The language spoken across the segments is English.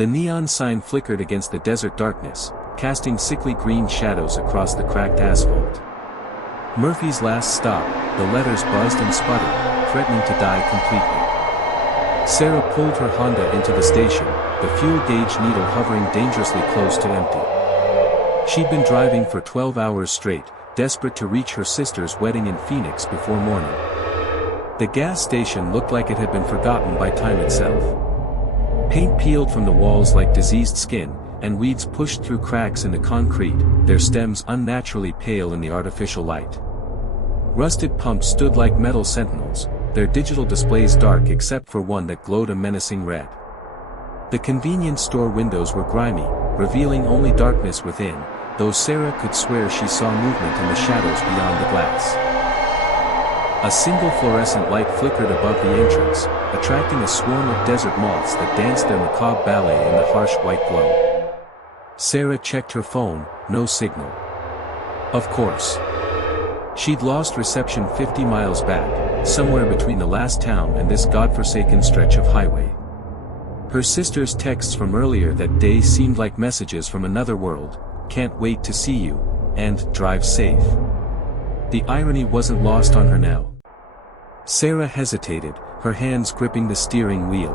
The neon sign flickered against the desert darkness, casting sickly green shadows across the cracked asphalt. Murphy's last stop, the letters buzzed and sputtered, threatening to die completely. Sarah pulled her Honda into the station, the fuel gauge needle hovering dangerously close to empty. She'd been driving for 12 hours straight, desperate to reach her sister's wedding in Phoenix before morning. The gas station looked like it had been forgotten by time itself. Paint peeled from the walls like diseased skin, and weeds pushed through cracks in the concrete, their stems unnaturally pale in the artificial light. Rusted pumps stood like metal sentinels, their digital displays dark except for one that glowed a menacing red. The convenience store windows were grimy, revealing only darkness within, though Sarah could swear she saw movement in the shadows beyond the glass. A single fluorescent light flickered above the entrance, attracting a swarm of desert moths that danced their macabre ballet in the harsh white glow. Sarah checked her phone, no signal. Of course. She'd lost reception 50 miles back, somewhere between the last town and this godforsaken stretch of highway. Her sister's texts from earlier that day seemed like messages from another world: "Can't wait to see you," and "Drive safe." The irony wasn't lost on her now. Sarah hesitated, her hands gripping the steering wheel.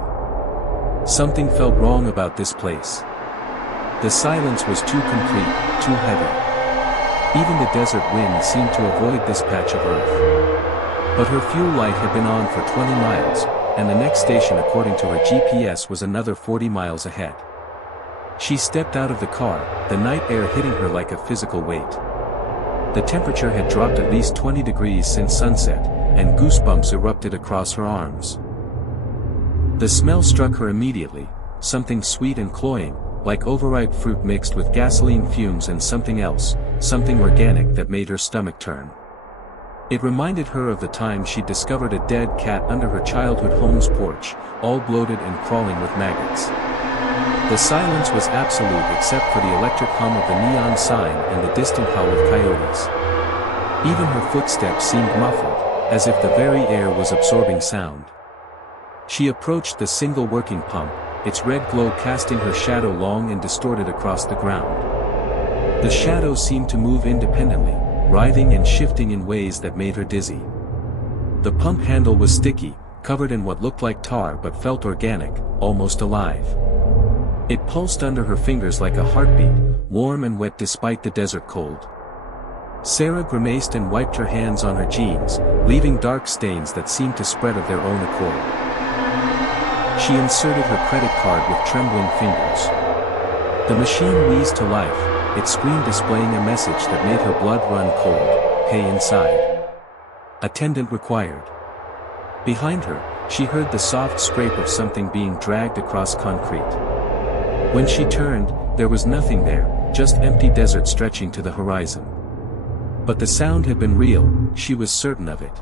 Something felt wrong about this place. The silence was too complete, too heavy. Even the desert wind seemed to avoid this patch of earth. But her fuel light had been on for 20 miles, and the next station according to her GPS was another 40 miles ahead. She stepped out of the car, the night air hitting her like a physical weight. The temperature had dropped at least 20 degrees since sunset, and goosebumps erupted across her arms. The smell struck her immediately, something sweet and cloying, like overripe fruit mixed with gasoline fumes and something else, something organic that made her stomach turn. It reminded her of the time she'd discovered a dead cat under her childhood home's porch, all bloated and crawling with maggots. The silence was absolute except for the electric hum of the neon sign and the distant howl of coyotes. Even her footsteps seemed muffled, as if the very air was absorbing sound. She approached the single working pump, its red glow casting her shadow long and distorted across the ground. The shadow seemed to move independently, writhing and shifting in ways that made her dizzy. The pump handle was sticky, covered in what looked like tar but felt organic, almost alive. It pulsed under her fingers like a heartbeat, warm and wet despite the desert cold. Sarah grimaced and wiped her hands on her jeans, leaving dark stains that seemed to spread of their own accord. She inserted her credit card with trembling fingers. The machine wheezed to life, its screen displaying a message that made her blood run cold: "Pay inside. Attendant required." Behind her, she heard the soft scrape of something being dragged across concrete. When she turned, there was nothing there, just empty desert stretching to the horizon. But the sound had been real, she was certain of it.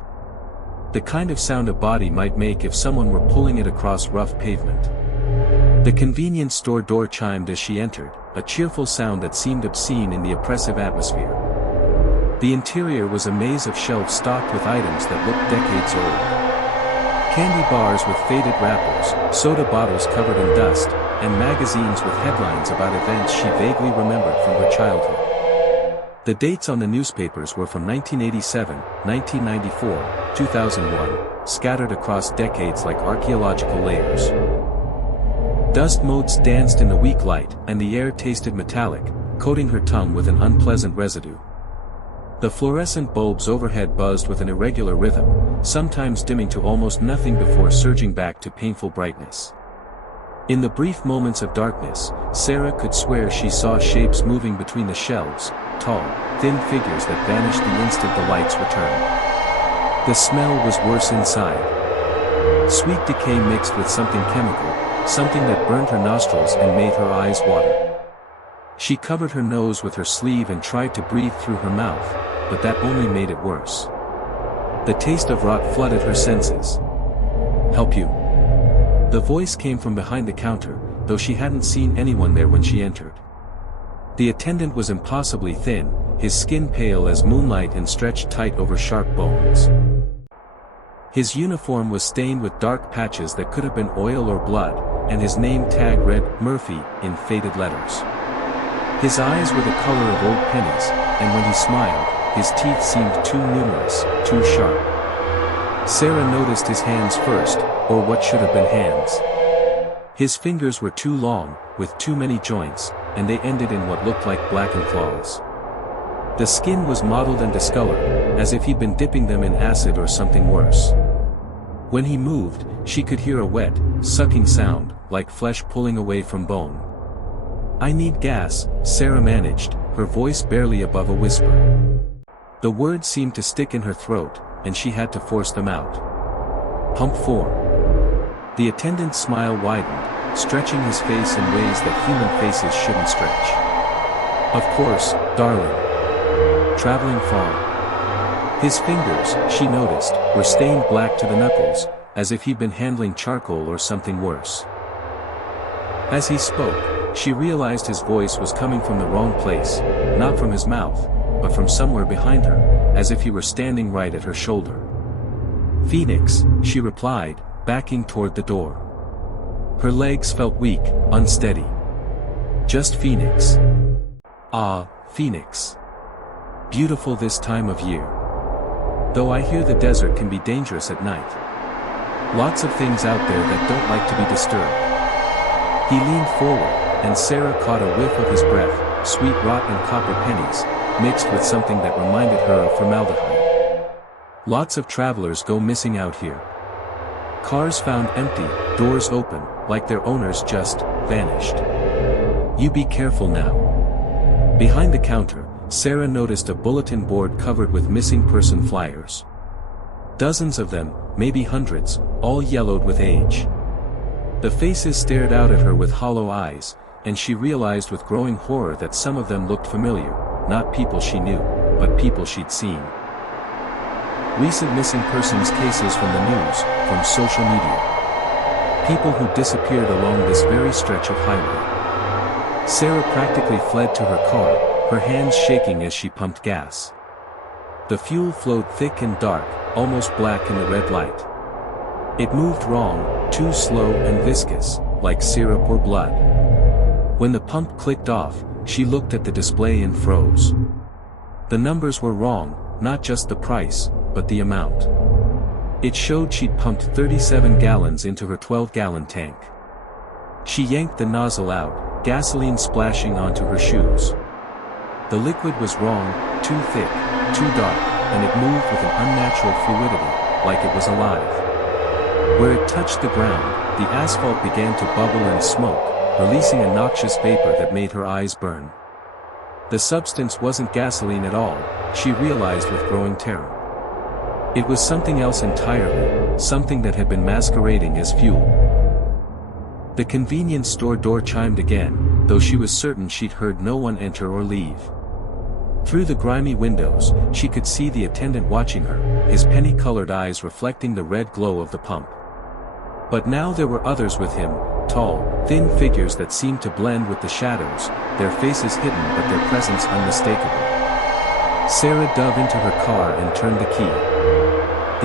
The kind of sound a body might make if someone were pulling it across rough pavement. The convenience store door chimed as she entered, a cheerful sound that seemed obscene in the oppressive atmosphere. The interior was a maze of shelves stocked with items that looked decades old. Candy bars with faded wrappers, soda bottles covered in dust, and magazines with headlines about events she vaguely remembered from her childhood. The dates on the newspapers were from 1987, 1994, 2001, scattered across decades like archaeological layers. Dust motes danced in the weak light, and the air tasted metallic, coating her tongue with an unpleasant residue. The fluorescent bulbs overhead buzzed with an irregular rhythm, sometimes dimming to almost nothing before surging back to painful brightness. In the brief moments of darkness, Sarah could swear she saw shapes moving between the shelves, tall, thin figures that vanished the instant the lights returned. The smell was worse inside. Sweet decay mixed with something chemical, something that burned her nostrils and made her eyes water. She covered her nose with her sleeve and tried to breathe through her mouth, but that only made it worse. The taste of rot flooded her senses. "Help you?" The voice came from behind the counter, though she hadn't seen anyone there when she entered. The attendant was impossibly thin, his skin pale as moonlight and stretched tight over sharp bones. His uniform was stained with dark patches that could have been oil or blood, and his name tag read Murphy in faded letters. His eyes were the color of old pennies, and when he smiled, his teeth seemed too numerous, too sharp. Sarah noticed his hands first, or what should have been hands. His fingers were too long, with too many joints, and they ended in what looked like blackened claws. The skin was mottled and discolored, as if he'd been dipping them in acid or something worse. When he moved, she could hear a wet, sucking sound, like flesh pulling away from bone. "I need gas," Sarah managed, her voice barely above a whisper. The words seemed to stick in her throat, and she had to force them out. "Pump 4. The attendant's smile widened, stretching his face in ways that human faces shouldn't stretch. "Of course, darling. Traveling far?" His fingers, she noticed, were stained black to the knuckles, as if he'd been handling charcoal or something worse. As he spoke, she realized his voice was coming from the wrong place, not from his mouth, but from somewhere behind her, as if he were standing right at her shoulder. "Phoenix," she replied, backing toward the door. Her legs felt weak, unsteady. "Just Phoenix." "Ah, Phoenix. Beautiful this time of year. Though I hear the desert can be dangerous at night. Lots of things out there that don't like to be disturbed." He leaned forward, and Sarah caught a whiff of his breath, sweet rotten copper pennies, mixed with something that reminded her of formaldehyde. "Lots of travelers go missing out here. Cars found empty, doors open, like their owners just vanished. You be careful now." Behind the counter, Sarah noticed a bulletin board covered with missing person flyers. Dozens of them, maybe hundreds, all yellowed with age. The faces stared out at her with hollow eyes, and she realized with growing horror that some of them looked familiar, not people she knew, but people she'd seen. Recent missing persons cases from the news, from social media. People who disappeared along this very stretch of highway. Sarah practically fled to her car, her hands shaking as she pumped gas. The fuel flowed thick and dark, almost black in the red light. It moved wrong, too slow and viscous, like syrup or blood. When the pump clicked off, she looked at the display and froze. The numbers were wrong, not just the price, but the amount. It showed she'd pumped 37 gallons into her 12-gallon tank. She yanked the nozzle out, gasoline splashing onto her shoes. The liquid was wrong, too thick, too dark, and it moved with an unnatural fluidity, like it was alive. Where it touched the ground, the asphalt began to bubble and smoke, releasing a noxious vapor that made her eyes burn. The substance wasn't gasoline at all, she realized with growing terror. It was something else entirely, something that had been masquerading as fuel. The convenience store door chimed again, though she was certain she'd heard no one enter or leave. Through the grimy windows, she could see the attendant watching her, his penny-colored eyes reflecting the red glow of the pump. But now there were others with him, tall, thin figures that seemed to blend with the shadows, their faces hidden but their presence unmistakable. Sarah dove into her car and turned the key.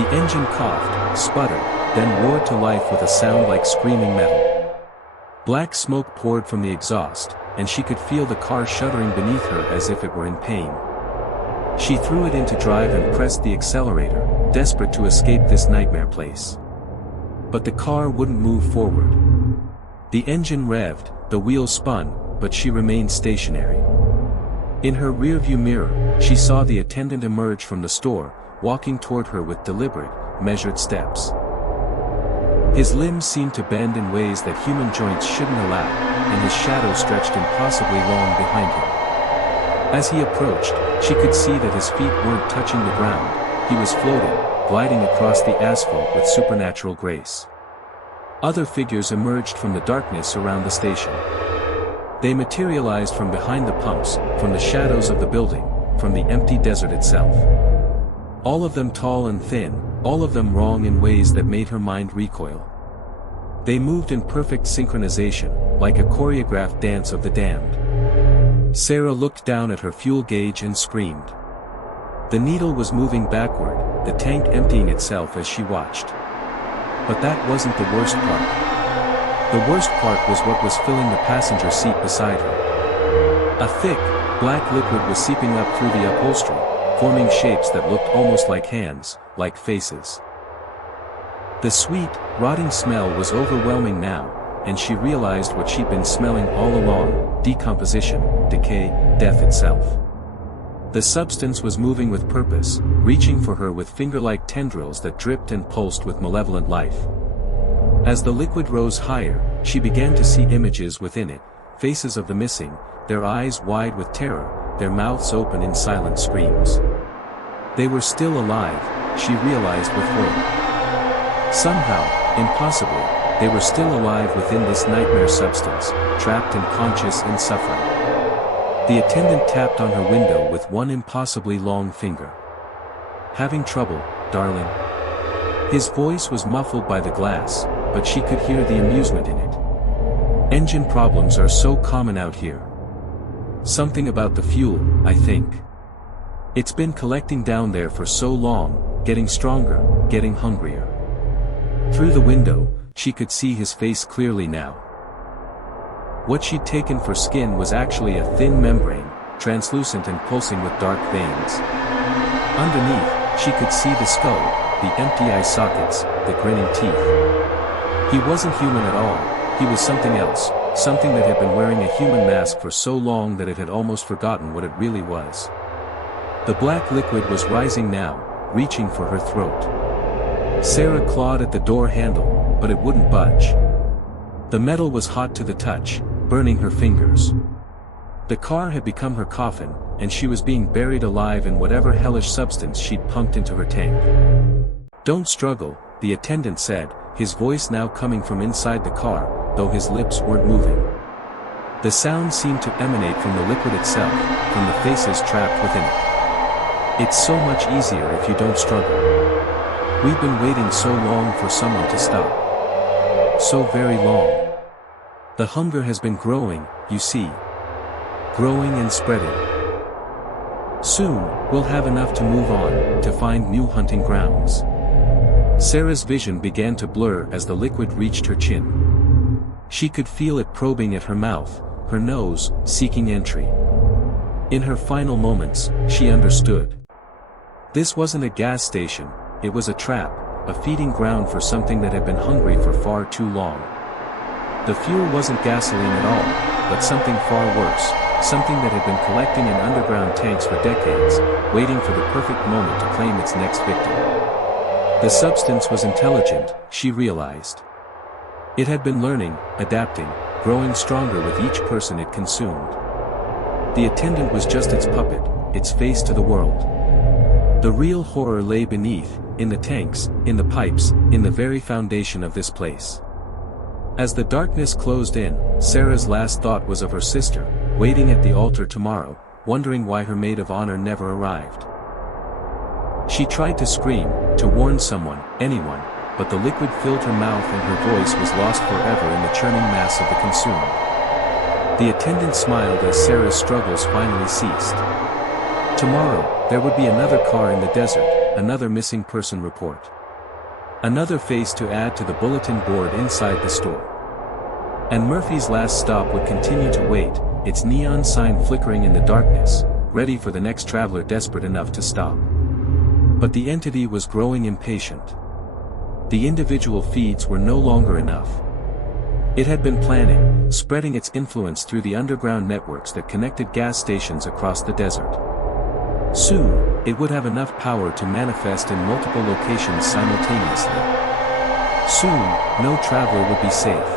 The engine coughed, sputtered, then roared to life with a sound like screaming metal. Black smoke poured from the exhaust, and she could feel the car shuddering beneath her as if it were in pain. She threw it into drive and pressed the accelerator, desperate to escape this nightmare place. But the car wouldn't move forward. The engine revved, the wheels spun, but she remained stationary. In her rearview mirror, she saw the attendant emerge from the store, walking toward her with deliberate, measured steps. His limbs seemed to bend in ways that human joints shouldn't allow, and his shadow stretched impossibly long behind him. As he approached, she could see that his feet weren't touching the ground, he was floating, gliding across the asphalt with supernatural grace. Other figures emerged from the darkness around the station. They materialized from behind the pumps, from the shadows of the building, from the empty desert itself. All of them tall and thin, all of them wrong in ways that made her mind recoil. They moved in perfect synchronization, like a choreographed dance of the damned. Sarah looked down at her fuel gauge and screamed. The needle was moving backward, the tank emptying itself as she watched. But that wasn't the worst part. The worst part was what was filling the passenger seat beside her. A thick, black liquid was seeping up through the upholstery, forming shapes that looked almost like hands, like faces. The sweet, rotting smell was overwhelming now, and she realized what she'd been smelling all along: decomposition, decay, death itself. The substance was moving with purpose, reaching for her with finger-like tendrils that dripped and pulsed with malevolent life. As the liquid rose higher, she began to see images within it, faces of the missing, their eyes wide with terror, their mouths open in silent screams. They were still alive, she realized with horror. Somehow, impossibly, they were still alive within this nightmare substance, trapped and conscious and suffering. The attendant tapped on her window with one impossibly long finger. "Having trouble, darling?" His voice was muffled by the glass, but she could hear the amusement in it. "Engine problems are so common out here. Something about the fuel, I think. It's been collecting down there for so long, getting stronger, getting hungrier." Through the window, she could see his face clearly now. What she'd taken for skin was actually a thin membrane, translucent and pulsing with dark veins. Underneath, she could see the skull, the empty eye sockets, the grinning teeth. He wasn't human at all, he was something else, something that had been wearing a human mask for so long that it had almost forgotten what it really was. The black liquid was rising now, reaching for her throat. Sarah clawed at the door handle, but it wouldn't budge. The metal was hot to the touch, burning her fingers. The car had become her coffin, and she was being buried alive in whatever hellish substance she'd pumped into her tank. "Don't struggle," the attendant said, his voice now coming from inside the car, though his lips weren't moving. The sound seemed to emanate from the liquid itself, from the faces trapped within it. "It's so much easier if you don't struggle. We've been waiting so long for someone to stop. So very long. The hunger has been growing, you see. Growing and spreading. Soon, we'll have enough to move on, to find new hunting grounds." Sarah's vision began to blur as the liquid reached her chin. She could feel it probing at her mouth, her nose, seeking entry. In her final moments, she understood. This wasn't a gas station, it was a trap, a feeding ground for something that had been hungry for far too long. The fuel wasn't gasoline at all, but something far worse, something that had been collecting in underground tanks for decades, waiting for the perfect moment to claim its next victim. The substance was intelligent, she realized. It had been learning, adapting, growing stronger with each person it consumed. The attendant was just its puppet, its face to the world. The real horror lay beneath, in the tanks, in the pipes, in the very foundation of this place. As the darkness closed in, Sarah's last thought was of her sister, waiting at the altar tomorrow, wondering why her maid of honor never arrived. She tried to scream, to warn someone, anyone, but the liquid filled her mouth and her voice was lost forever in the churning mass of the consumed. The attendant smiled as Sarah's struggles finally ceased. Tomorrow, there would be another car in the desert, another missing person report. Another face to add to the bulletin board inside the store. And Murphy's last stop would continue to wait, its neon sign flickering in the darkness, ready for the next traveler desperate enough to stop. But the entity was growing impatient. The individual feeds were no longer enough. It had been planning, spreading its influence through the underground networks that connected gas stations across the desert. Soon, it would have enough power to manifest in multiple locations simultaneously. Soon, no traveler would be safe.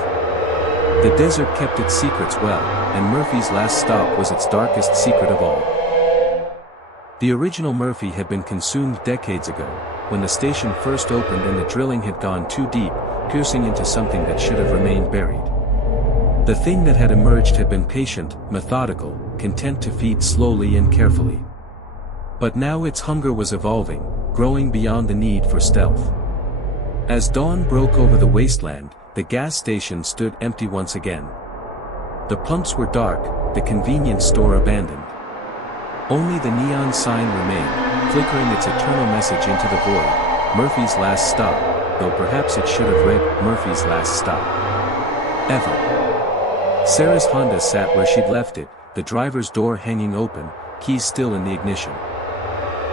The desert kept its secrets well, and Murphy's last stop was its darkest secret of all. The original Murphy had been consumed decades ago, when the station first opened and the drilling had gone too deep, piercing into something that should have remained buried. The thing that had emerged had been patient, methodical, content to feed slowly and carefully. But now its hunger was evolving, growing beyond the need for stealth. As dawn broke over the wasteland, the gas station stood empty once again. The pumps were dark, the convenience store abandoned. Only the neon sign remained, flickering its eternal message into the void, Murphy's last stop, though perhaps it should have read, Murphy's last stop. Ever. Sarah's Honda sat where she'd left it, the driver's door hanging open, keys still in the ignition.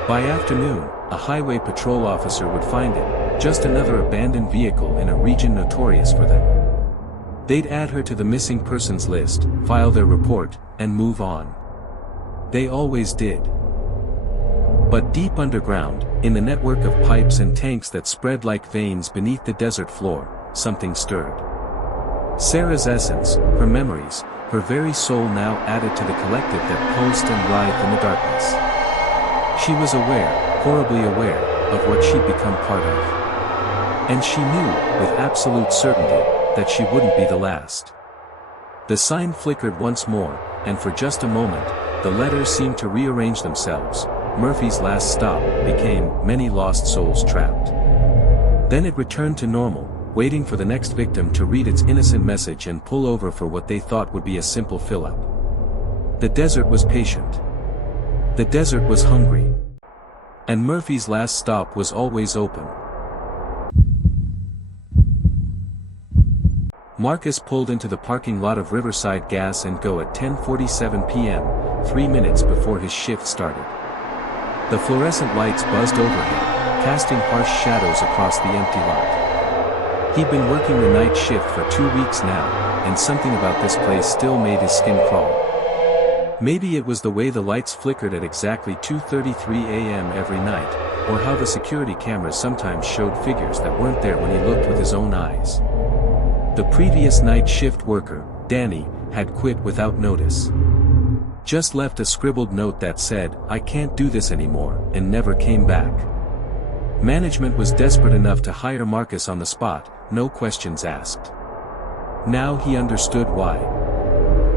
By afternoon, a highway patrol officer would find it, just another abandoned vehicle in a region notorious for them. They'd add her to the missing persons list, file their report, and move on. They always did. But deep underground, in the network of pipes and tanks that spread like veins beneath the desert floor, something stirred. Sarah's essence, her memories, her very soul now added to the collective that pulsed and writhed in the darkness. She was aware, horribly aware, of what she'd become part of. And she knew, with absolute certainty, that she wouldn't be the last. The sign flickered once more, and for just a moment, the letters seemed to rearrange themselves. Murphy's last stop became Many Lost Souls Trapped. Then it returned to normal, waiting for the next victim to read its innocent message and pull over for what they thought would be a simple fill-up. The desert was patient. The desert was hungry. And Murphy's last stop was always open. Marcus pulled into the parking lot of Riverside Gas and Go at 10:47 p.m., 3 minutes before his shift started. The fluorescent lights buzzed overhead, casting harsh shadows across the empty lot. He'd been working the night shift for 2 weeks now, and something about this place still made his skin crawl. Maybe it was the way the lights flickered at exactly 2:33 a.m. every night, or how the security cameras sometimes showed figures that weren't there when he looked with his own eyes. The previous night shift worker, Danny, had quit without notice. Just left a scribbled note that said, "I can't do this anymore," and never came back. Management was desperate enough to hire Marcus on the spot, no questions asked. Now he understood why.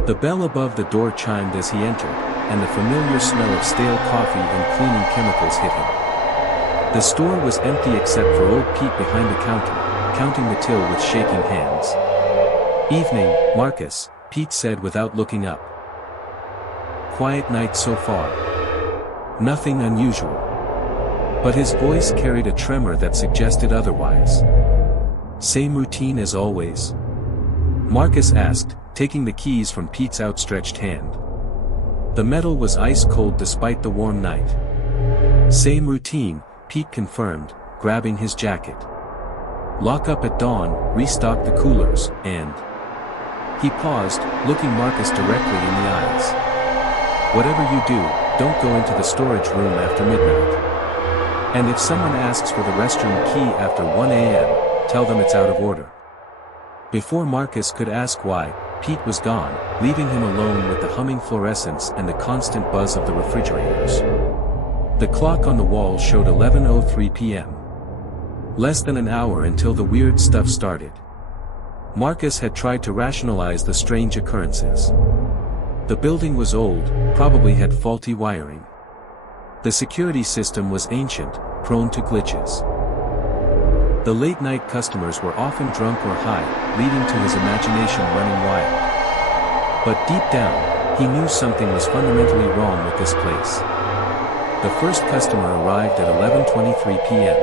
The bell above the door chimed as he entered, and the familiar smell of stale coffee and cleaning chemicals hit him. The store was empty except for old Pete behind the counter, counting the till with shaking hands. "Evening, Marcus," Pete said without looking up. "Quiet night so far. Nothing unusual." But his voice carried a tremor that suggested otherwise. "Same routine as always?" Marcus asked, taking the keys from Pete's outstretched hand. The metal was ice cold despite the warm night. "Same routine," Pete confirmed, grabbing his jacket. "Lock up at dawn, restock the coolers, and..." He paused, looking Marcus directly in the eyes. "Whatever you do, don't go into the storage room after midnight. And if someone asks for the restroom key after 1 a.m., tell them it's out of order." Before Marcus could ask why, Pete was gone, leaving him alone with the humming fluorescents and the constant buzz of the refrigerators. The clock on the wall showed 11:03 p.m. Less than an hour until the weird stuff started. Marcus had tried to rationalize the strange occurrences. The building was old, probably had faulty wiring. The security system was ancient, prone to glitches. The late-night customers were often drunk or high, leading to his imagination running wild. But deep down, he knew something was fundamentally wrong with this place. The first customer arrived at 11:23 p.m.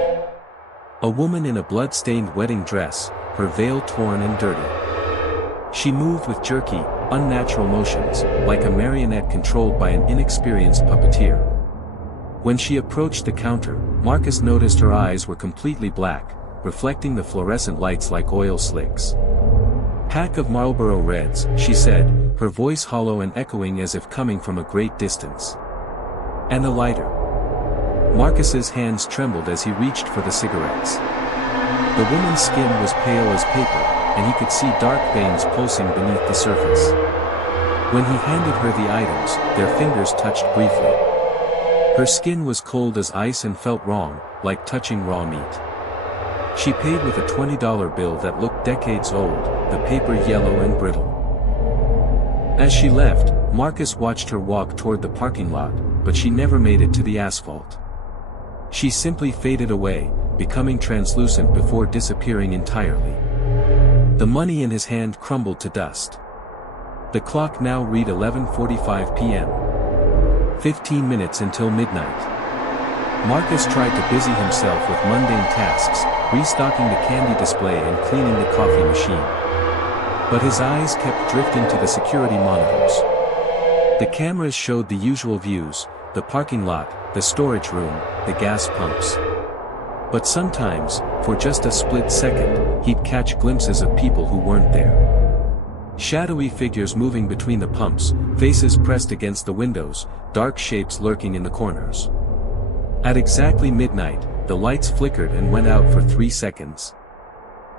A woman in a blood-stained wedding dress, her veil torn and dirty. She moved with jerky, unnatural motions, like a marionette controlled by an inexperienced puppeteer. When she approached the counter, Marcus noticed her eyes were completely black, reflecting the fluorescent lights like oil slicks. "Pack of Marlboro Reds," she said, her voice hollow and echoing as if coming from a great distance. "And a lighter." Marcus's hands trembled as he reached for the cigarettes. The woman's skin was pale as paper, and he could see dark veins pulsing beneath the surface. When he handed her the items, their fingers touched briefly. Her skin was cold as ice and felt wrong, like touching raw meat. She paid with a $20 bill that looked decades old, the paper yellow and brittle. As she left, Marcus watched her walk toward the parking lot, but she never made it to the asphalt. She simply faded away, becoming translucent before disappearing entirely. The money in his hand crumbled to dust. The clock now read 11:45 p.m. 15 minutes until midnight. Marcus tried to busy himself with mundane tasks, restocking the candy display and cleaning the coffee machine. But his eyes kept drifting to the security monitors. The cameras showed the usual views, the parking lot, the storage room, the gas pumps. But sometimes, for just a split second, he'd catch glimpses of people who weren't there. Shadowy figures moving between the pumps, faces pressed against the windows, dark shapes lurking in the corners. At exactly midnight, the lights flickered and went out for 3 seconds.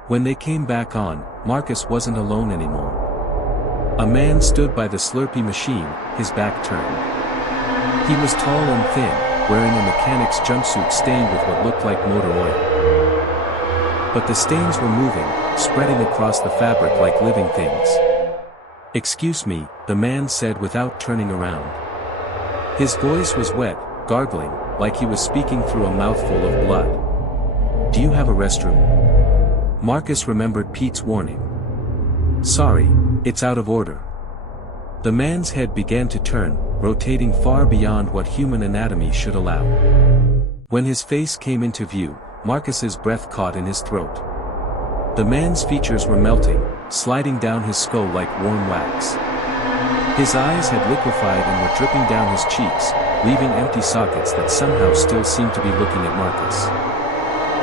When they came back on, Marcus wasn't alone anymore. A man stood by the Slurpee machine, his back turned. He was tall and thin, wearing a mechanic's jumpsuit stained with what looked like motor oil. But the stains were moving, spreading across the fabric like living things. "Excuse me," the man said without turning around. His voice was wet, gargling, like he was speaking through a mouthful of blood. "Do you have a restroom?" Marcus remembered Pete's warning. "Sorry, it's out of order." The man's head began to turn, rotating far beyond what human anatomy should allow. When his face came into view, Marcus's breath caught in his throat. The man's features were melting, sliding down his skull like warm wax. His eyes had liquefied and were dripping down his cheeks, leaving empty sockets that somehow still seemed to be looking at Marcus.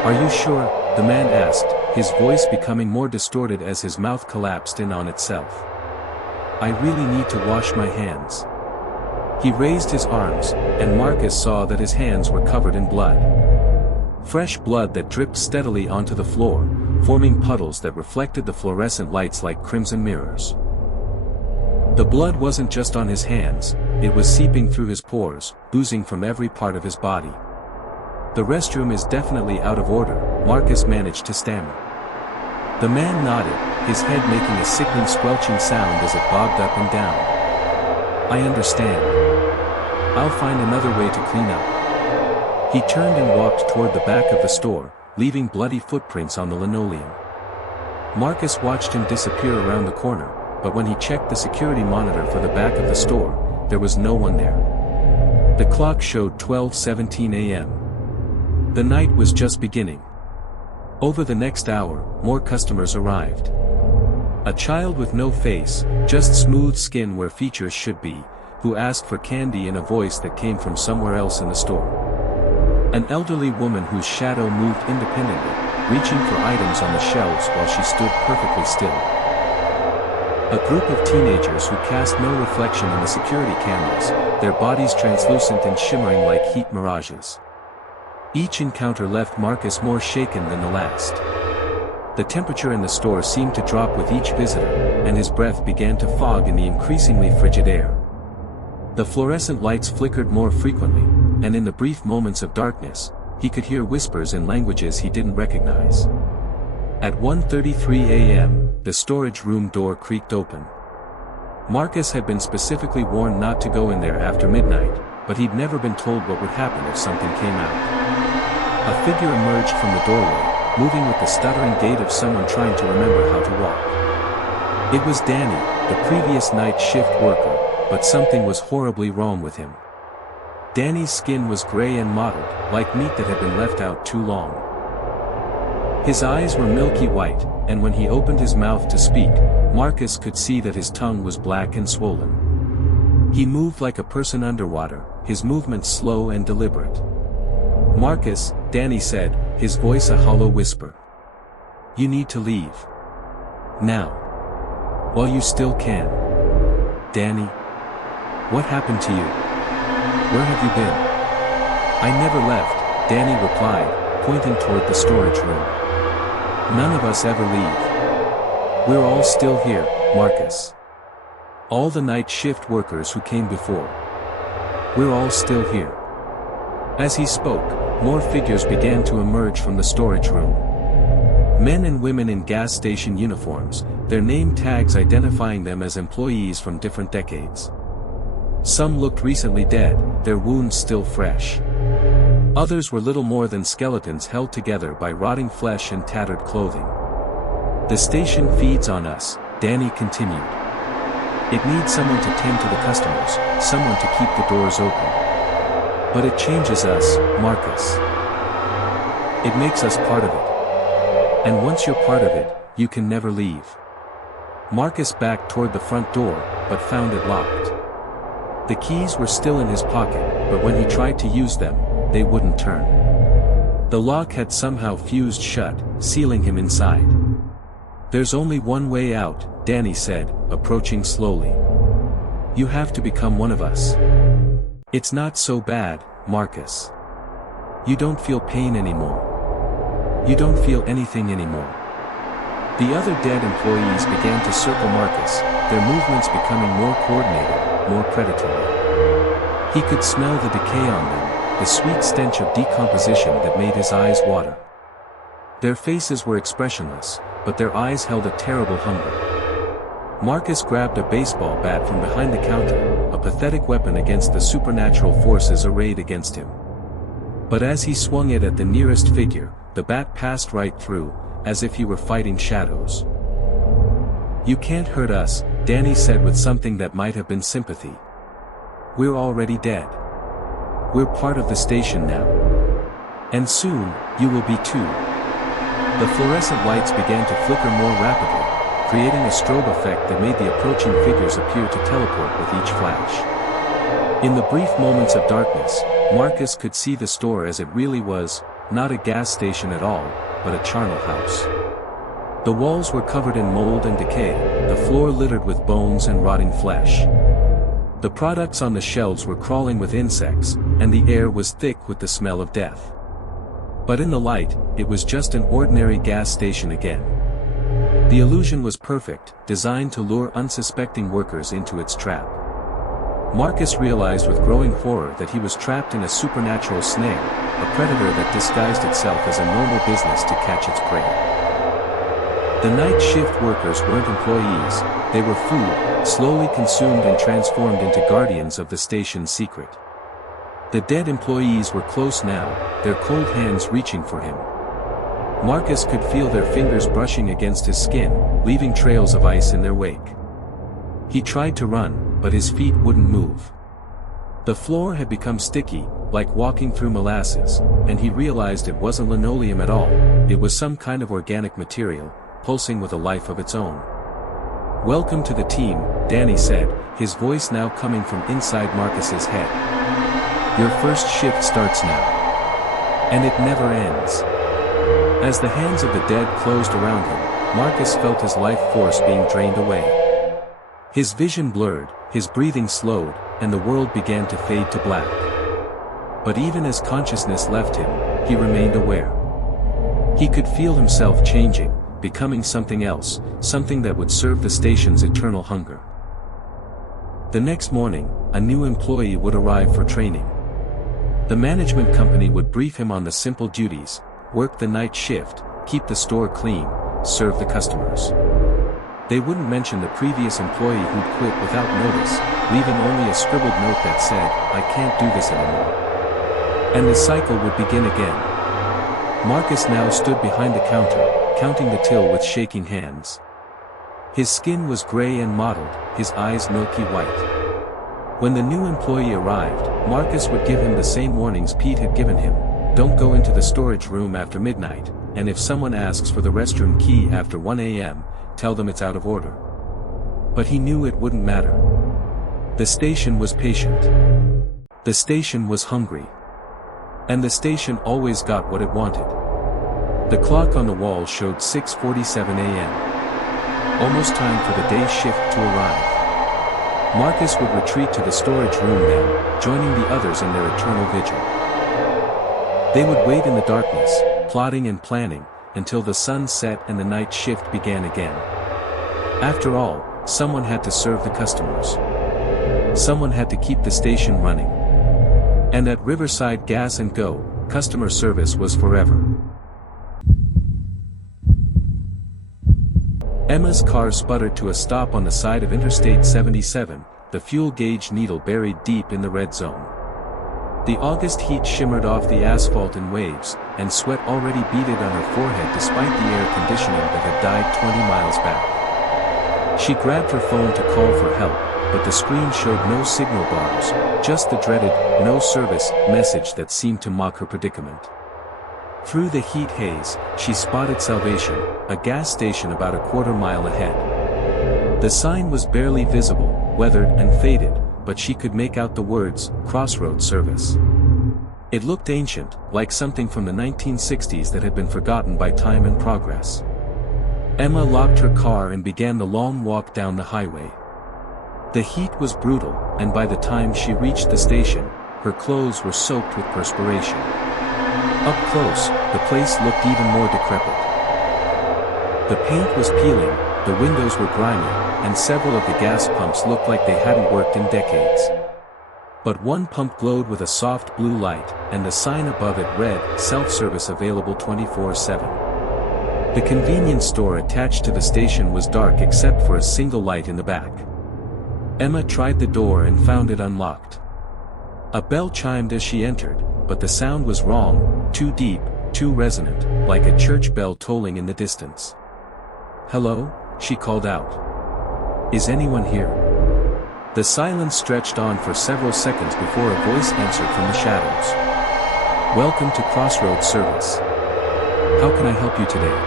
"Are you sure?" the man asked, his voice becoming more distorted as his mouth collapsed in on itself. "I really need to wash my hands." He raised his arms, and Marcus saw that his hands were covered in blood. Fresh blood that dripped steadily onto the floor, forming puddles that reflected the fluorescent lights like crimson mirrors. The blood wasn't just on his hands, it was seeping through his pores, oozing from every part of his body. "The restroom is definitely out of order," Marcus managed to stammer. The man nodded, his head making a sickening squelching sound as it bobbed up and down. "I understand. I'll find another way to clean up." He turned and walked toward the back of the store, leaving bloody footprints on the linoleum. Marcus watched him disappear around the corner, but when he checked the security monitor for the back of the store, there was no one there. The clock showed 12:17 a.m. The night was just beginning. Over the next hour, more customers arrived. A child with no face, just smooth skin where features should be, who asked for candy in a voice that came from somewhere else in the store. An elderly woman whose shadow moved independently, reaching for items on the shelves while she stood perfectly still. A group of teenagers who cast no reflection in the security cameras, their bodies translucent and shimmering like heat mirages. Each encounter left Marcus more shaken than the last. The temperature in the store seemed to drop with each visitor, and his breath began to fog in the increasingly frigid air. The fluorescent lights flickered more frequently, and in the brief moments of darkness, he could hear whispers in languages he didn't recognize. At 1:33 a.m., the storage room door creaked open. Marcus had been specifically warned not to go in there after midnight, but he'd never been told what would happen if something came out. A figure emerged from the doorway, moving with the stuttering gait of someone trying to remember how to walk. It was Danny, the previous night shift worker, but something was horribly wrong with him. Danny's skin was gray and mottled, like meat that had been left out too long. His eyes were milky white, and when he opened his mouth to speak, Marcus could see that his tongue was black and swollen. He moved like a person underwater, his movements slow and deliberate. "Marcus," Danny said, his voice a hollow whisper. "You need to leave. Now. While you still can." "Danny? What happened to you? Where have you been?" "I never left," Danny replied, pointing toward the storage room. "None of us ever leave. We're all still here, Marcus. All the night shift workers who came before. We're all still here." As he spoke, more figures began to emerge from the storage room. Men and women in gas station uniforms, their name tags identifying them as employees from different decades. Some looked recently dead, their wounds still fresh. Others were little more than skeletons held together by rotting flesh and tattered clothing. "The station feeds on us," Danny continued. "It needs someone to tend to the customers, someone to keep the doors open. But it changes us, Marcus. It makes us part of it. And once you're part of it, you can never leave. Marcus backed toward the front door, but found it locked. The keys were still in his pocket, but when he tried to use them, they wouldn't turn. The lock had somehow fused shut, sealing him inside. "There's only one way out," Danny said, approaching slowly. "You have to become one of us." "It's not so bad, Marcus. You don't feel pain anymore. You don't feel anything anymore." The other dead employees began to circle Marcus, their movements becoming more coordinated, more predatory. He could smell the decay on them, the sweet stench of decomposition that made his eyes water. Their faces were expressionless, but their eyes held a terrible hunger. Marcus grabbed a baseball bat from behind the counter, a pathetic weapon against the supernatural forces arrayed against him. But as he swung it at the nearest figure, the bat passed right through, as if he were fighting shadows. "You can't hurt us," Danny said with something that might have been sympathy. "We're already dead. We're part of the station now. And soon, you will be too." The fluorescent lights began to flicker more rapidly, creating a strobe effect that made the approaching figures appear to teleport with each flash. In the brief moments of darkness, Marcus could see the store as it really was, not a gas station at all, but a charnel house. The walls were covered in mold and decay, the floor littered with bones and rotting flesh. The products on the shelves were crawling with insects, and the air was thick with the smell of death. But in the light, it was just an ordinary gas station again. The illusion was perfect, designed to lure unsuspecting workers into its trap. Marcus realized with growing horror that he was trapped in a supernatural snare, a predator that disguised itself as a normal business to catch its prey. The night shift workers weren't employees, they were food, slowly consumed and transformed into guardians of the station's secret. The dead employees were close now, their cold hands reaching for him. Marcus could feel their fingers brushing against his skin, leaving trails of ice in their wake. He tried to run, but his feet wouldn't move. The floor had become sticky, like walking through molasses, and he realized it wasn't linoleum at all, it was some kind of organic material, pulsing with a life of its own. "Welcome to the team," Danny said, his voice now coming from inside Marcus's head. "Your first shift starts now. And it never ends." As the hands of the dead closed around him, Marcus felt his life force being drained away. His vision blurred, his breathing slowed, and the world began to fade to black. But even as consciousness left him, he remained aware. He could feel himself changing, becoming something else, something that would serve the station's eternal hunger. The next morning, a new employee would arrive for training. The management company would brief him on the simple duties: work the night shift, keep the store clean, serve the customers. They wouldn't mention the previous employee who'd quit without notice, leaving only a scribbled note that said, "I can't do this anymore." And the cycle would begin again. Marcus now stood behind the counter, counting the till with shaking hands. His skin was gray and mottled, his eyes milky white. When the new employee arrived, Marcus would give him the same warnings Pete had given him: don't go into the storage room after midnight, and if someone asks for the restroom key after 1 a.m., tell them it's out of order. But he knew it wouldn't matter. The station was patient. The station was hungry. And the station always got what it wanted. The clock on the wall showed 6:47 a.m. Almost time for the day shift to arrive. Marcus would retreat to the storage room then, joining the others in their eternal vigil. They would wait in the darkness, plotting and planning, until the sun set and the night shift began again. After all, someone had to serve the customers. Someone had to keep the station running. And at Riverside Gas & Go, customer service was forever. Emma's car sputtered to a stop on the side of Interstate 77, the fuel gauge needle buried deep in the red zone. The August heat shimmered off the asphalt in waves, and sweat already beaded on her forehead despite the air conditioning that had died 20 miles back. She grabbed her phone to call for help, but the screen showed no signal bars, just the dreaded "no service" message that seemed to mock her predicament. Through the heat haze, she spotted Salvation, a gas station about a quarter mile ahead. The sign was barely visible, weathered and faded, but she could make out the words, "Crossroads Service." It looked ancient, like something from the 1960s that had been forgotten by time and progress. Emma locked her car and began the long walk down the highway. The heat was brutal, and by the time she reached the station, her clothes were soaked with perspiration. Up close, the place looked even more decrepit. The paint was peeling, the windows were grimy, and several of the gas pumps looked like they hadn't worked in decades. But one pump glowed with a soft blue light, and the sign above it read, "Self-service available 24/7. The convenience store attached to the station was dark except for a single light in the back. Emma tried the door and found it unlocked. A bell chimed as she entered, but the sound was wrong, too deep, too resonant, like a church bell tolling in the distance. "Hello?" she called out. "Is anyone here?" The silence stretched on for several seconds before a voice answered from the shadows. "Welcome to Crossroads Service. How can I help you today?"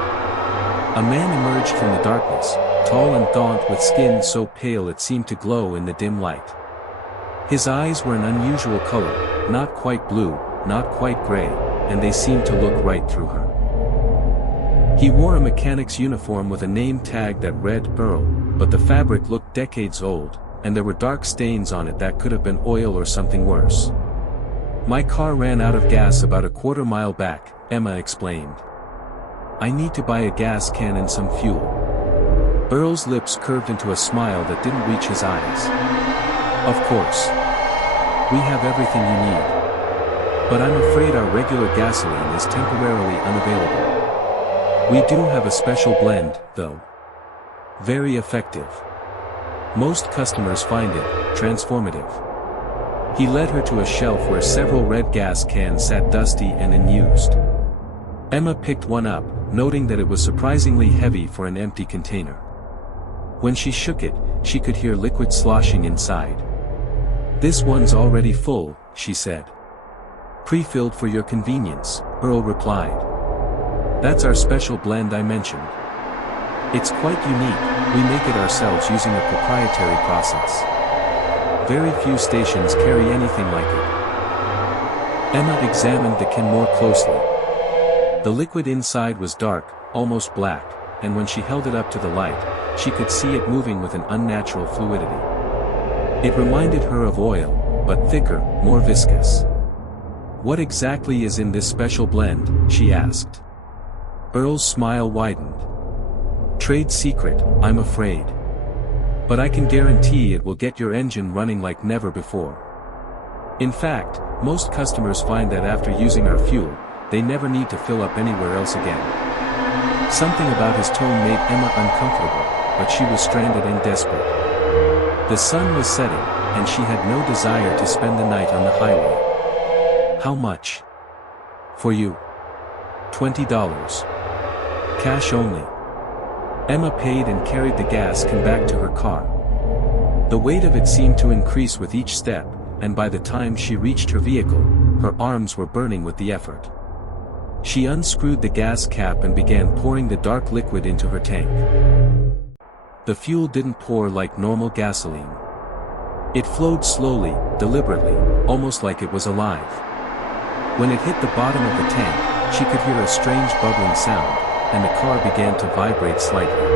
A man emerged from the darkness, tall and gaunt with skin so pale it seemed to glow in the dim light. His eyes were an unusual color, not quite blue, not quite gray, and they seemed to look right through her. He wore a mechanic's uniform with a name tag that read Earl, but the fabric looked decades old, and there were dark stains on it that could have been oil or something worse. "My car ran out of gas about a quarter mile back," Emma explained. "I need to buy a gas can and some fuel." Earl's lips curved into a smile that didn't reach his eyes. "Of course. We have everything you need. But I'm afraid our regular gasoline is temporarily unavailable. We do have a special blend, though. Very effective. Most customers find it transformative." He led her to a shelf where several red gas cans sat dusty and unused. Emma picked one up, noting that it was surprisingly heavy for an empty container. When she shook it, she could hear liquid sloshing inside. "This one's already full," she said. "Pre-filled for your convenience," Earl replied. "That's our special blend I mentioned. It's quite unique, we make it ourselves using a proprietary process. Very few stations carry anything like it." Emma examined the can more closely. The liquid inside was dark, almost black, and when she held it up to the light, she could see it moving with an unnatural fluidity. It reminded her of oil, but thicker, more viscous. "What exactly is in this special blend?" she asked. Earl's smile widened. "Trade secret, I'm afraid. But I can guarantee it will get your engine running like never before. In fact, most customers find that after using our fuel, they never need to fill up anywhere else again." Something about his tone made Emma uncomfortable, but she was stranded and desperate. The sun was setting, and she had no desire to spend the night on the highway. "How much?" "For you. $20. Cash only." Emma paid and carried the gas can back to her car. The weight of it seemed to increase with each step, and by the time she reached her vehicle, her arms were burning with the effort. She unscrewed the gas cap and began pouring the dark liquid into her tank. The fuel didn't pour like normal gasoline. It flowed slowly, deliberately, almost like it was alive. When it hit the bottom of the tank, she could hear a strange bubbling sound, and the car began to vibrate slightly.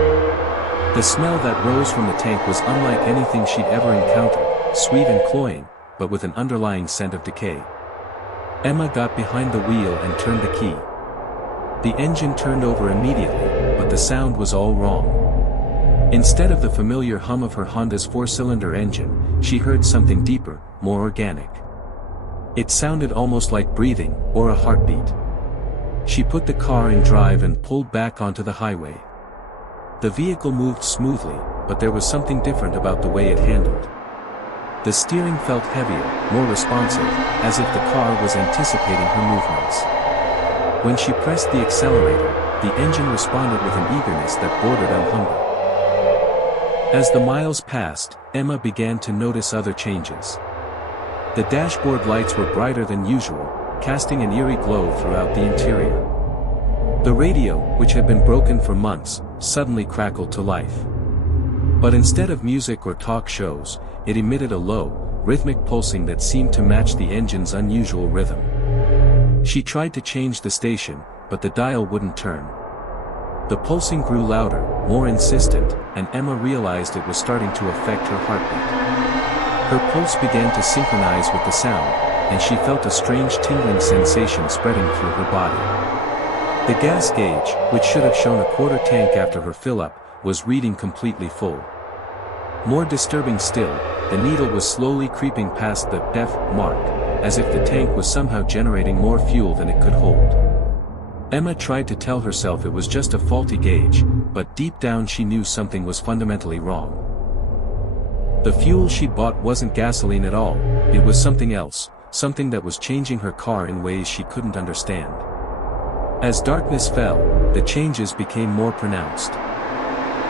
The smell that rose from the tank was unlike anything she'd ever encountered, sweet and cloying, but with an underlying scent of decay. Emma got behind the wheel and turned the key. The engine turned over immediately, but the sound was all wrong. Instead of the familiar hum of her Honda's four-cylinder engine, she heard something deeper, more organic. It sounded almost like breathing, or a heartbeat. She put the car in drive and pulled back onto the highway. The vehicle moved smoothly, but there was something different about the way it handled. The steering felt heavier, more responsive, as if the car was anticipating her movements. When she pressed the accelerator, the engine responded with an eagerness that bordered on hunger. As the miles passed, Emma began to notice other changes. The dashboard lights were brighter than usual, casting an eerie glow throughout the interior. The radio, which had been broken for months, suddenly crackled to life. But instead of music or talk shows, it emitted a low, rhythmic pulsing that seemed to match the engine's unusual rhythm. She tried to change the station, but the dial wouldn't turn. The pulsing grew louder, more insistent, and Emma realized it was starting to affect her heartbeat. Her pulse began to synchronize with the sound, and she felt a strange tingling sensation spreading through her body. The gas gauge, which should have shown a quarter tank after her fill-up, was reading completely full. More disturbing still, the needle was slowly creeping past the def mark, as if the tank was somehow generating more fuel than it could hold. Emma tried to tell herself it was just a faulty gauge, but deep down she knew something was fundamentally wrong. The fuel she bought wasn't gasoline at all, it was something else, something that was changing her car in ways she couldn't understand. As darkness fell, the changes became more pronounced.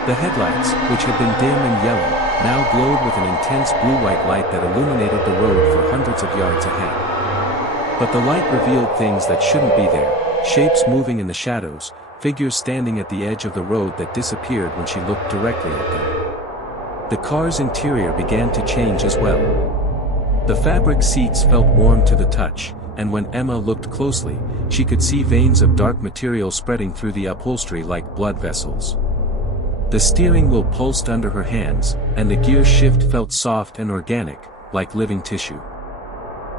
The headlights, which had been dim and yellow, now glowed with an intense blue-white light that illuminated the road for hundreds of yards ahead. But the light revealed things that shouldn't be there, shapes moving in the shadows, figures standing at the edge of the road that disappeared when she looked directly at them. The car's interior began to change as well. The fabric seats felt warm to the touch, and when Emma looked closely, she could see veins of dark material spreading through the upholstery like blood vessels. The steering wheel pulsed under her hands, and the gear shift felt soft and organic, like living tissue.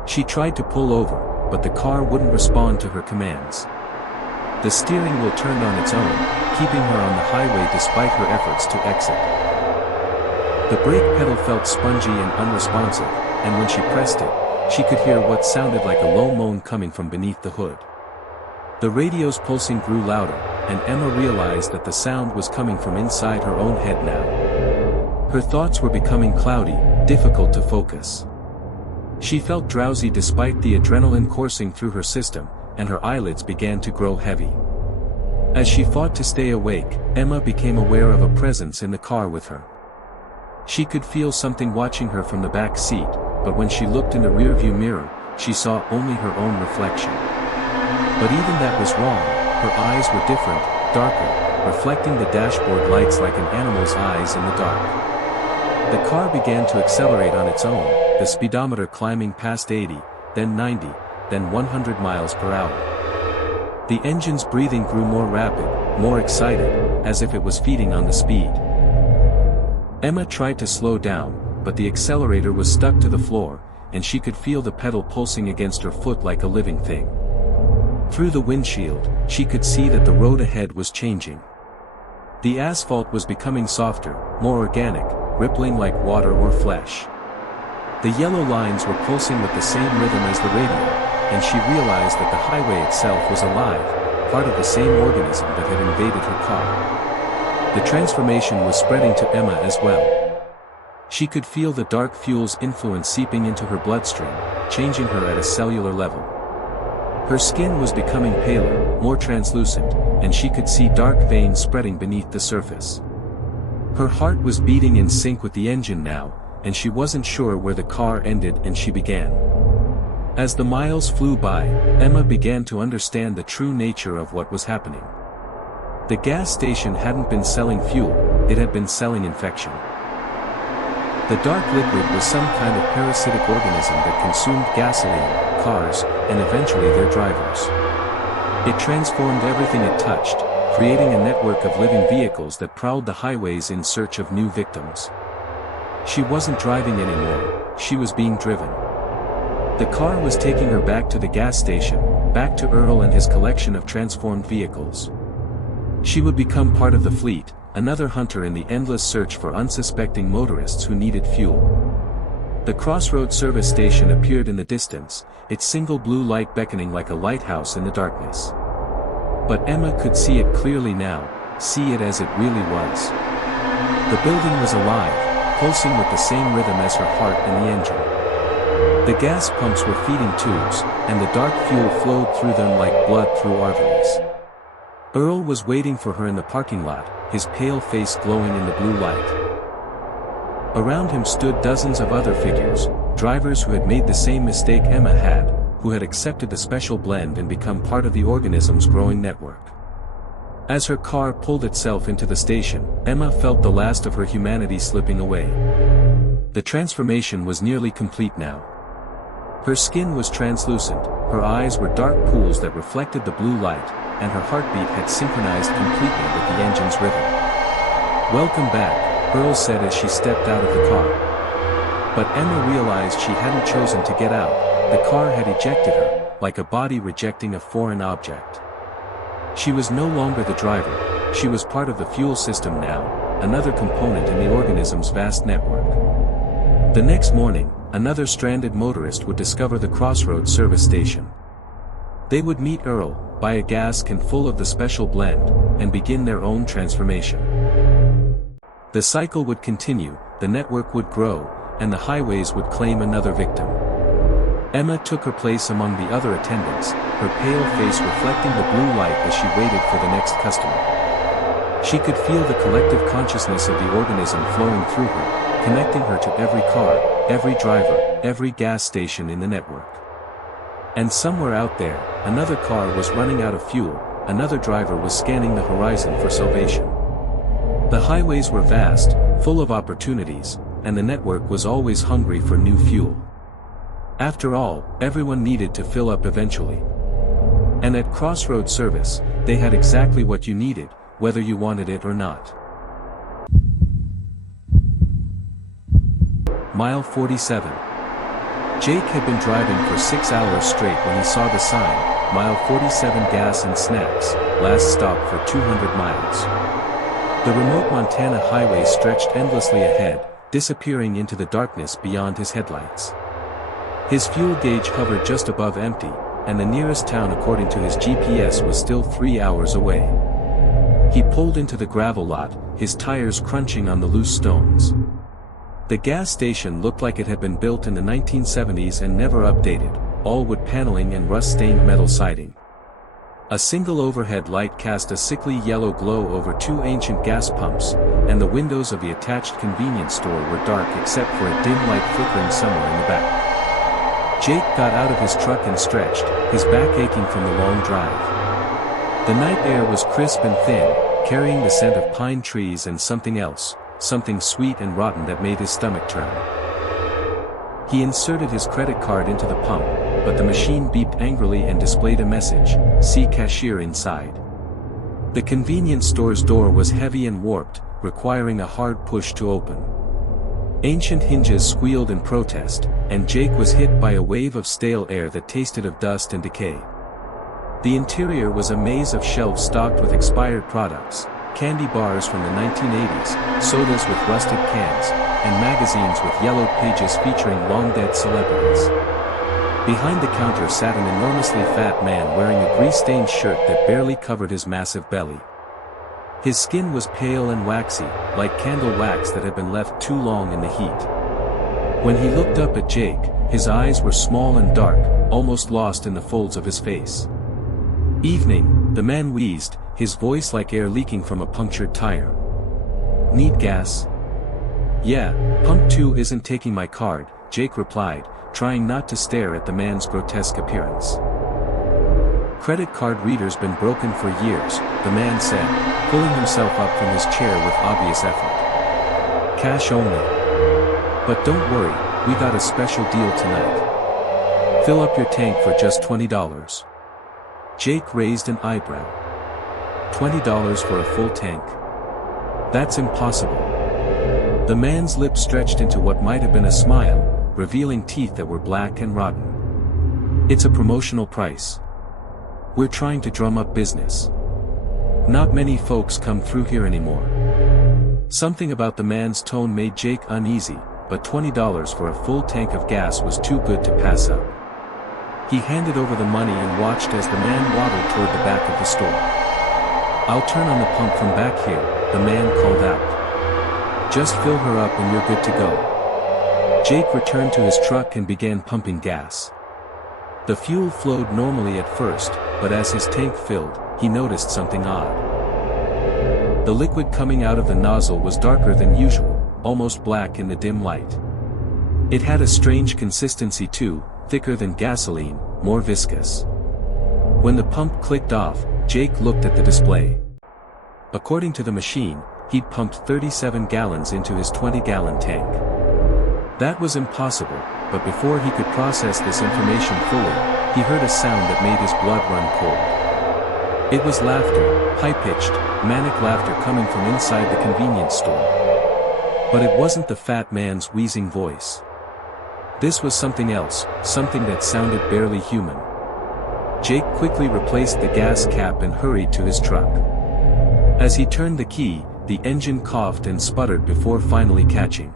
She tried to pull over, but the car wouldn't respond to her commands. The steering wheel turned on its own, keeping her on the highway despite her efforts to exit. The brake pedal felt spongy and unresponsive, and when she pressed it, she could hear what sounded like a low moan coming from beneath the hood. The radio's pulsing grew louder, and Emma realized that the sound was coming from inside her own head now. Her thoughts were becoming cloudy, difficult to focus. She felt drowsy despite the adrenaline coursing through her system, and her eyelids began to grow heavy. As she fought to stay awake, Emma became aware of a presence in the car with her. She could feel something watching her from the back seat, but when she looked in the rearview mirror, she saw only her own reflection. But even that was wrong, her eyes were different, darker, reflecting the dashboard lights like an animal's eyes in the dark. The car began to accelerate on its own, the speedometer climbing past 80, then 90, then 100 miles per hour. The engine's breathing grew more rapid, more excited, as if it was feeding on the speed. Emma tried to slow down, but the accelerator was stuck to the floor, and she could feel the pedal pulsing against her foot like a living thing. Through the windshield, she could see that the road ahead was changing. The asphalt was becoming softer, more organic, rippling like water or flesh. The yellow lines were pulsing with the same rhythm as the radio, and she realized that the highway itself was alive, part of the same organism that had invaded her car. The transformation was spreading to Emma as well. She could feel the dark fuel's influence seeping into her bloodstream, changing her at a cellular level. Her skin was becoming paler, more translucent, and she could see dark veins spreading beneath the surface. Her heart was beating in sync with the engine now, and she wasn't sure where the car ended and she began. As the miles flew by, Emma began to understand the true nature of what was happening. The gas station hadn't been selling fuel, it had been selling infection. The dark liquid was some kind of parasitic organism that consumed gasoline, cars, and eventually their drivers. It transformed everything it touched, creating a network of living vehicles that prowled the highways in search of new victims. She wasn't driving anymore, she was being driven. The car was taking her back to the gas station, back to Earl and his collection of transformed vehicles. She would become part of the fleet, another hunter in the endless search for unsuspecting motorists who needed fuel. The Crossroad service station appeared in the distance, its single blue light beckoning like a lighthouse in the darkness. But Emma could see it clearly now, see it as it really was. The building was alive, pulsing with the same rhythm as her heart and the engine. The gas pumps were feeding tubes, and the dark fuel flowed through them like blood through arteries. Earl was waiting for her in the parking lot, his pale face glowing in the blue light. Around him stood dozens of other figures, drivers who had made the same mistake Emma had, who had accepted the special blend and become part of the organism's growing network. As her car pulled itself into the station, Emma felt the last of her humanity slipping away. The transformation was nearly complete now. Her skin was translucent, her eyes were dark pools that reflected the blue light, and her heartbeat had synchronized completely with the engine's rhythm. "Welcome back," Earl said as she stepped out of the car. But Emma realized she hadn't chosen to get out. The car had ejected her, like a body rejecting a foreign object. She was no longer the driver, she was part of the fuel system now, another component in the organism's vast network. The next morning, another stranded motorist would discover the Crossroads service station. They would meet Earl, buy a gas can full of the special blend, and begin their own transformation. The cycle would continue, the network would grow, and the highways would claim another victim. Emma took her place among the other attendants, her pale face reflecting the blue light as she waited for the next customer. She could feel the collective consciousness of the organism flowing through her, connecting her to every car, every driver, every gas station in the network. And somewhere out there, another car was running out of fuel, another driver was scanning the horizon for salvation. The highways were vast, full of opportunities, and the network was always hungry for new fuel. After all, everyone needed to fill up eventually. And at Crossroads Service, they had exactly what you needed, whether you wanted it or not. Mile 47. Jake had been driving for 6 hours straight when he saw the sign, Mile 47 Gas and Snacks, last stop for 200 miles. The remote Montana highway stretched endlessly ahead, disappearing into the darkness beyond his headlights. His fuel gauge hovered just above empty, and the nearest town according to his GPS was still 3 hours away. He pulled into the gravel lot, his tires crunching on the loose stones. The gas station looked like it had been built in the 1970s and never updated, all wood paneling and rust-stained metal siding. A single overhead light cast a sickly yellow glow over 2 ancient gas pumps, and the windows of the attached convenience store were dark except for a dim light flickering somewhere in the back. Jake got out of his truck and stretched, his back aching from the long drive. The night air was crisp and thin, carrying the scent of pine trees and something else, something sweet and rotten that made his stomach turn. He inserted his credit card into the pump, but the machine beeped angrily and displayed a message, "See cashier inside." The convenience store's door was heavy and warped, requiring a hard push to open. Ancient hinges squealed in protest, and Jake was hit by a wave of stale air that tasted of dust and decay. The interior was a maze of shelves stocked with expired products, candy bars from the 1980s, sodas with rusted cans, and magazines with yellowed pages featuring long-dead celebrities. Behind the counter sat an enormously fat man wearing a grease-stained shirt that barely covered his massive belly. His skin was pale and waxy, like candle wax that had been left too long in the heat. When he looked up at Jake, his eyes were small and dark, almost lost in the folds of his face. "Evening," the man wheezed, his voice like air leaking from a punctured tire. "Need gas?" "Yeah, Pump 2 isn't taking my card," Jake replied, trying not to stare at the man's grotesque appearance. "Credit card reader's been broken for years," the man said, pulling himself up from his chair with obvious effort. "Cash only. But don't worry, we got a special deal tonight. Fill up your tank for just $20. Jake raised an eyebrow. $20 for a full tank? That's impossible. The man's lips stretched into what might have been a smile, revealing teeth that were black and rotten. It's a promotional price. We're trying to drum up business. Not many folks come through here anymore. Something about the man's tone made Jake uneasy, but $20 for a full tank of gas was too good to pass up. He handed over the money and watched as the man waddled toward the back of the store. I'll turn on the pump from back here, the man called out. Just fill her up and you're good to go. Jake returned to his truck and began pumping gas. The fuel flowed normally at first, but as his tank filled, he noticed something odd. The liquid coming out of the nozzle was darker than usual, almost black in the dim light. It had a strange consistency too, thicker than gasoline, more viscous. When the pump clicked off, Jake looked at the display. According to the machine, he'd pumped 37 gallons into his 20-gallon tank. That was impossible, but before he could process this information fully, he heard a sound that made his blood run cold. It was laughter, high-pitched, manic laughter coming from inside the convenience store. But it wasn't the fat man's wheezing voice. This was something else, something that sounded barely human. Jake quickly replaced the gas cap and hurried to his truck. As he turned the key, the engine coughed and sputtered before finally catching.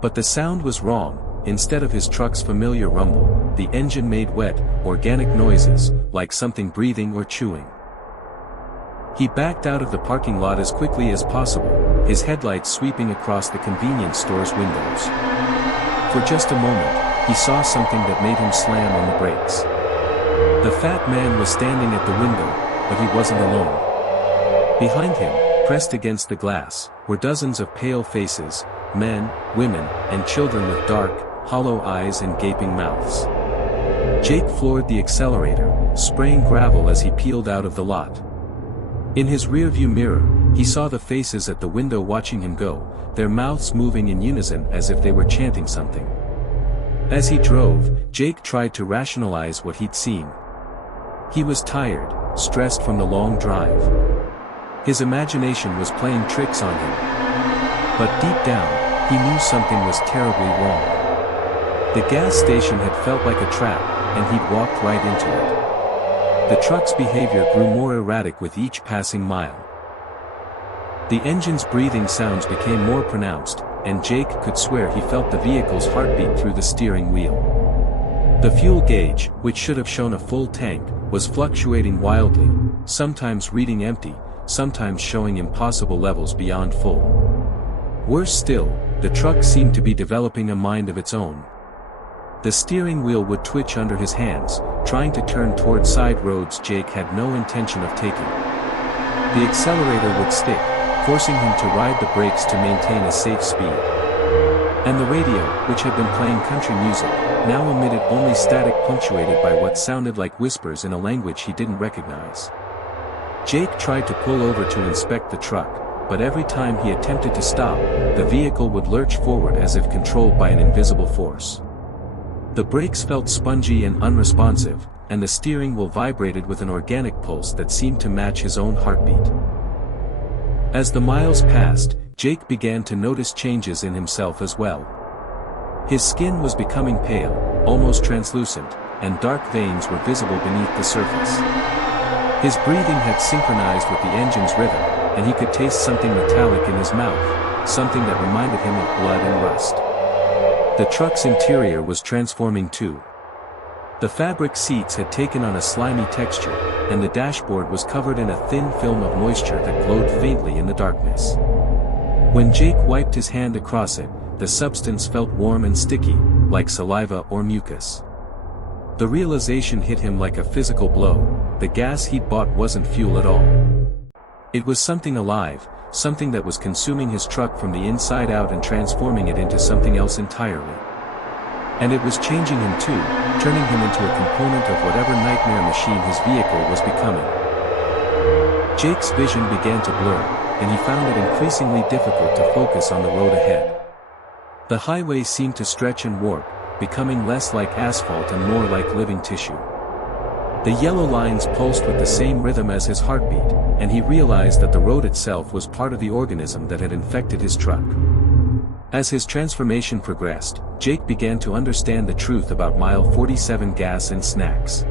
But the sound was wrong. Instead of his truck's familiar rumble, the engine made wet, organic noises, like something breathing or chewing. He backed out of the parking lot as quickly as possible, his headlights sweeping across the convenience store's windows. For just a moment, he saw something that made him slam on the brakes. The fat man was standing at the window, but he wasn't alone. Behind him, pressed against the glass, were dozens of pale faces, men, women, and children with dark, hollow eyes and gaping mouths. Jake floored the accelerator, spraying gravel as he peeled out of the lot. In his rearview mirror, he saw the faces at the window watching him go, their mouths moving in unison as if they were chanting something. As he drove, Jake tried to rationalize what he'd seen. He was tired, stressed from the long drive. His imagination was playing tricks on him. But deep down, he knew something was terribly wrong. The gas station had felt like a trap, and he'd walked right into it. The truck's behavior grew more erratic with each passing mile. The engine's breathing sounds became more pronounced, and Jake could swear he felt the vehicle's heartbeat through the steering wheel. The fuel gauge, which should have shown a full tank, was fluctuating wildly, sometimes reading empty, sometimes showing impossible levels beyond full. Worse still, the truck seemed to be developing a mind of its own. The steering wheel would twitch under his hands, trying to turn toward side roads Jake had no intention of taking. The accelerator would stick, forcing him to ride the brakes to maintain a safe speed. And the radio, which had been playing country music, now emitted only static punctuated by what sounded like whispers in a language he didn't recognize. Jake tried to pull over to inspect the truck, but every time he attempted to stop, the vehicle would lurch forward as if controlled by an invisible force. The brakes felt spongy and unresponsive, and the steering wheel vibrated with an organic pulse that seemed to match his own heartbeat. As the miles passed, Jake began to notice changes in himself as well. His skin was becoming pale, almost translucent, and dark veins were visible beneath the surface. His breathing had synchronized with the engine's rhythm, and he could taste something metallic in his mouth, something that reminded him of blood and rust. The truck's interior was transforming too. The fabric seats had taken on a slimy texture, and the dashboard was covered in a thin film of moisture that glowed faintly in the darkness. When Jake wiped his hand across it, the substance felt warm and sticky, like saliva or mucus. The realization hit him like a physical blow: the gas he'd bought wasn't fuel at all. It was something alive, something that was consuming his truck from the inside out and transforming it into something else entirely. And it was changing him too, turning him into a component of whatever nightmare machine his vehicle was becoming. Jake's vision began to blur, and he found it increasingly difficult to focus on the road ahead. The highway seemed to stretch and warp, becoming less like asphalt and more like living tissue. The yellow lines pulsed with the same rhythm as his heartbeat, and he realized that the road itself was part of the organism that had infected his truck. As his transformation progressed, Jake began to understand the truth about Mile 47 gas and snacks.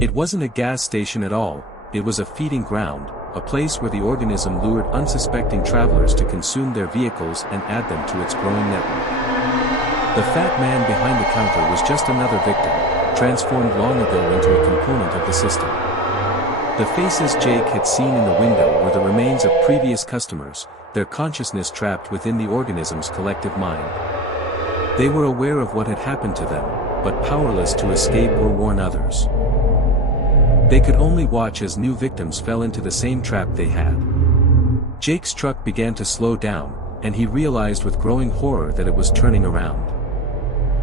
It wasn't a gas station at all, it was a feeding ground, a place where the organism lured unsuspecting travelers to consume their vehicles and add them to its growing network. The fat man behind the counter was just another victim, transformed long ago into a component of the system. The faces Jake had seen in the window were the remains of previous customers, their consciousness trapped within the organism's collective mind. They were aware of what had happened to them, but powerless to escape or warn others. They could only watch as new victims fell into the same trap they had. Jake's truck began to slow down, and he realized with growing horror that it was turning around.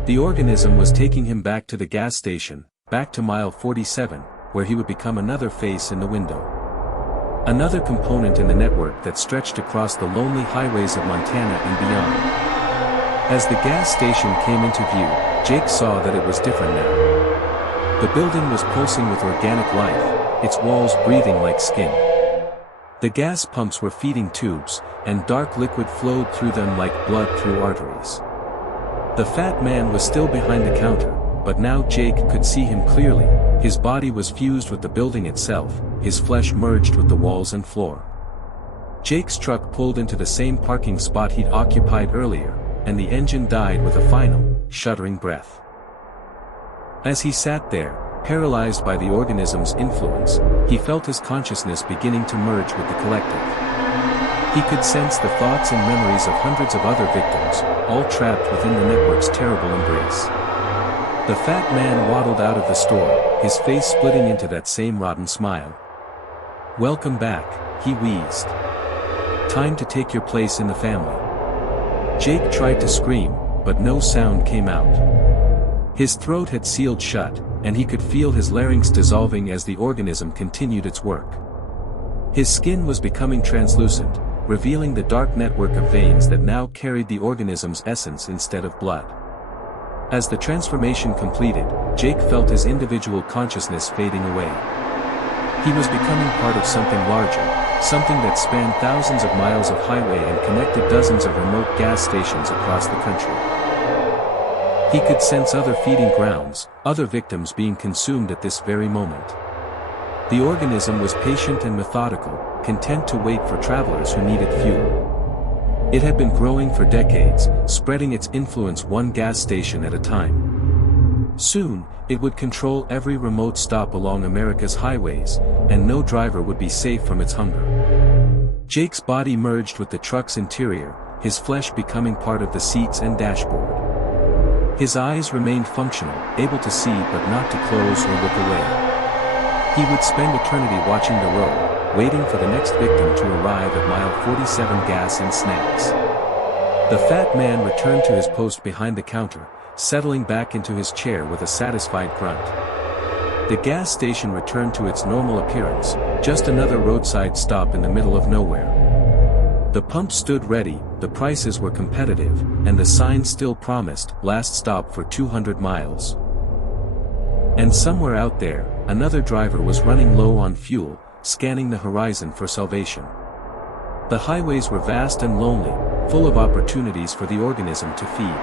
The organism was taking him back to the gas station, back to Mile 47, where he would become another face in the window. Another component in the network that stretched across the lonely highways of Montana and beyond. As the gas station came into view, Jake saw that it was different now. The building was pulsing with organic life, its walls breathing like skin. The gas pumps were feeding tubes, and dark liquid flowed through them like blood through arteries. The fat man was still behind the counter, but now Jake could see him clearly. His body was fused with the building itself, his flesh merged with the walls and floor. Jake's truck pulled into the same parking spot he'd occupied earlier, and the engine died with a final, shuddering breath. As he sat there, paralyzed by the organism's influence, he felt his consciousness beginning to merge with the collective. He could sense the thoughts and memories of hundreds of other victims, all trapped within the network's terrible embrace. The fat man waddled out of the store, his face splitting into that same rotten smile. "Welcome back," he wheezed. "Time to take your place in the family." Jake tried to scream, but no sound came out. His throat had sealed shut, and he could feel his larynx dissolving as the organism continued its work. His skin was becoming translucent, revealing the dark network of veins that now carried the organism's essence instead of blood. As the transformation completed, Jake felt his individual consciousness fading away. He was becoming part of something larger, something that spanned thousands of miles of highway and connected dozens of remote gas stations across the country. He could sense other feeding grounds, other victims being consumed at this very moment. The organism was patient and methodical, content to wait for travelers who needed fuel. It had been growing for decades, spreading its influence one gas station at a time. Soon, it would control every remote stop along America's highways, and no driver would be safe from its hunger. Jake's body merged with the truck's interior, his flesh becoming part of the seats and dashboard. His eyes remained functional, able to see but not to close or look away. He would spend eternity watching the road, waiting for the next victim to arrive at mile 47 gas and snacks. The fat man returned to his post behind the counter, settling back into his chair with a satisfied grunt. The gas station returned to its normal appearance, just another roadside stop in the middle of nowhere. The pump stood ready, the prices were competitive, and the sign still promised, "Last stop for 200 miles." And somewhere out there, another driver was running low on fuel, scanning the horizon for salvation. The highways were vast and lonely, full of opportunities for the organism to feed.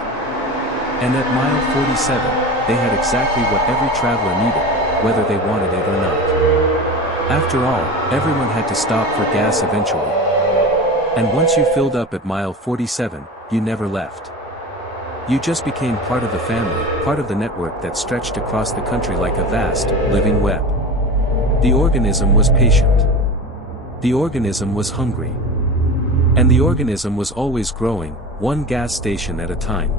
And at mile 47, they had exactly what every traveler needed, whether they wanted it or not. After all, everyone had to stop for gas eventually. And once you filled up at mile 47, you never left. You just became part of the family, part of the network that stretched across the country like a vast, living web. The organism was patient. The organism was hungry. And the organism was always growing, one gas station at a time.